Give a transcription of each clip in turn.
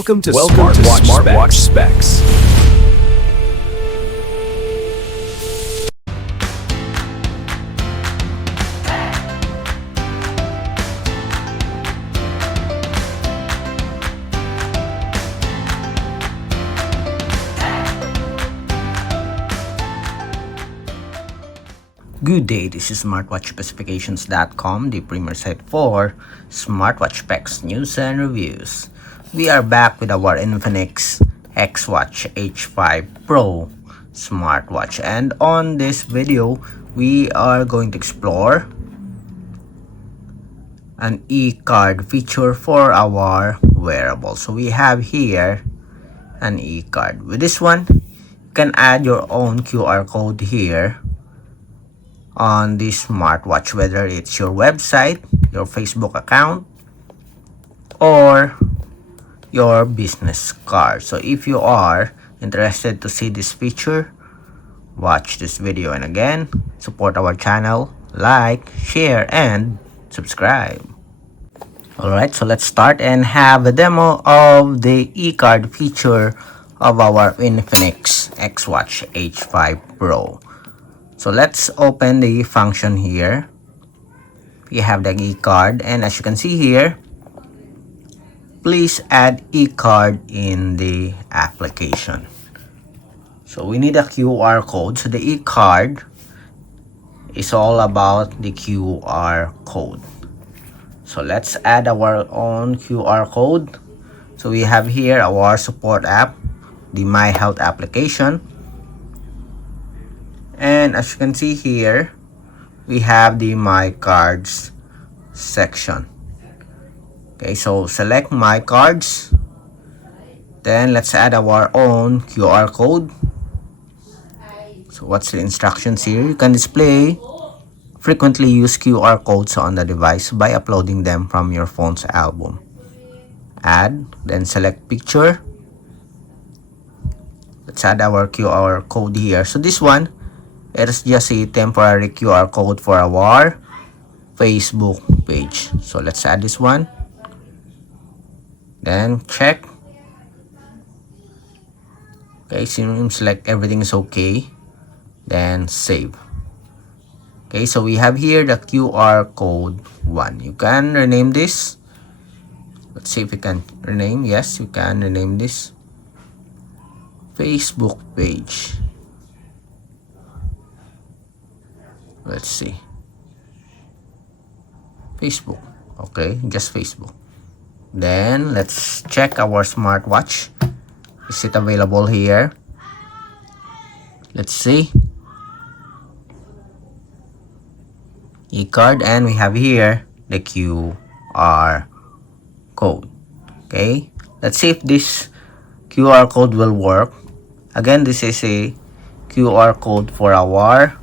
Welcome to Smartwatch Specs. Good day, this is smartwatchspecifications.com, the premier site for smartwatch specs, news, and reviews. We are back with our Infinix XWatch H5 Pro Smartwatch, and on this video, we are going to explore an e-card feature for our wearable. So we have here an e-card. With this one, you can add your own QR code here on this smartwatch, whether it's your website, your Facebook account, or your business card. So if you are interested to see this feature, watch this video, and again, support our channel, like, share, and subscribe. Alright, so let's start and have a demo of the e-card feature of our Infinix XWatch H5 Pro. So let's open the function here. We have the e-card, and as you can see here, please add e-card in the application. So we need a QR code. So the e-card is all about the QR code. So let's add our own QR code. So we have here our support app, the My Health application. And as you can see here, we have the My Cards section. Okay, so select My Cards. Then let's add our own QR code. So what's the instructions here? You can display frequently used QR codes on the device by uploading them from your phone's album. Add, then select picture. Let's add our QR code here. So this one, it is just a temporary QR code for our Facebook page. So let's add this one. Then check. Okay, seems like everything is okay. Then save. Okay, so we have here the QR code 1. You can rename this. Let's see if we can rename. Yes, you can rename this Facebook page. Let's see. Facebook. Okay, just Facebook. Then let's check our smartwatch. Is it available here? Let's see. E-card, and we have here the QR code. Okay, let's see if this QR code will work. Again, this is a QR code for our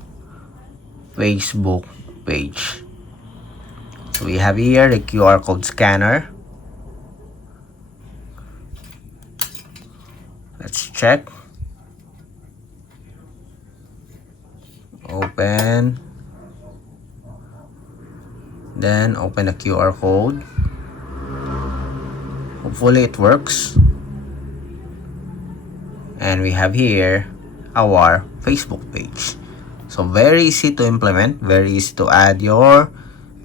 Facebook page. So we have here the QR code scanner. Let's check. Open. Then open the QR code. Hopefully it works. And we have here our Facebook page. So very easy to implement, very easy to add your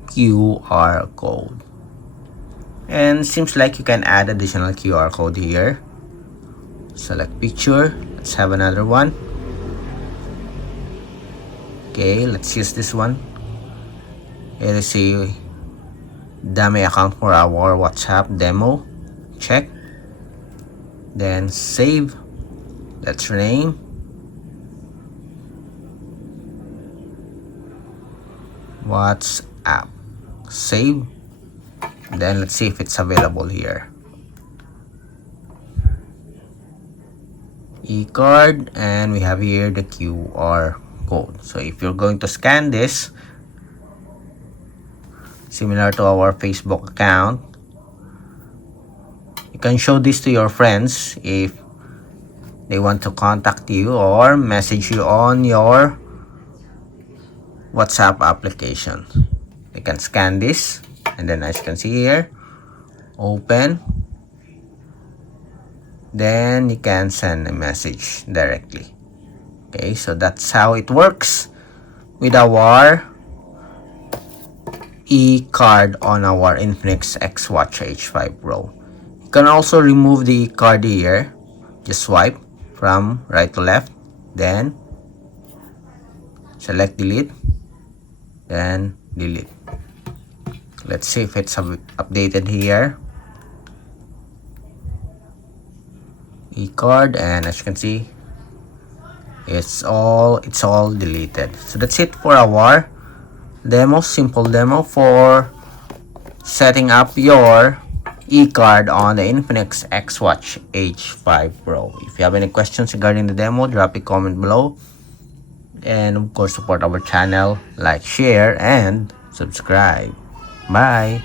QR code. And seems like you can add additional QR code here. Select picture. Let's have another one. Okay, let's use this one. Here is a dummy account for our WhatsApp demo. Check. Then save. Let's rename. WhatsApp. Save. Then let's see if it's available here. E-card, and we have here the QR code. So if you're going to scan this, similar to our Facebook account, you can show this to your friends if they want to contact you or message you on your WhatsApp application. They can scan this, and then as you can see here, open. then you can send a message directly. Okay, so that's how it works with our e-card on our Infinix XWatch H5 Pro. You can also remove the card here. Just swipe from right to left, then select delete, then delete. Let's see if it's updated here. E-card, and as you can see, it's all deleted. So that's it for our simple demo for setting up your e-card on the Infinix XWatch H5 Pro. If you have any questions regarding the demo, drop a comment below, and of course support our channel, like, share, and subscribe. Bye.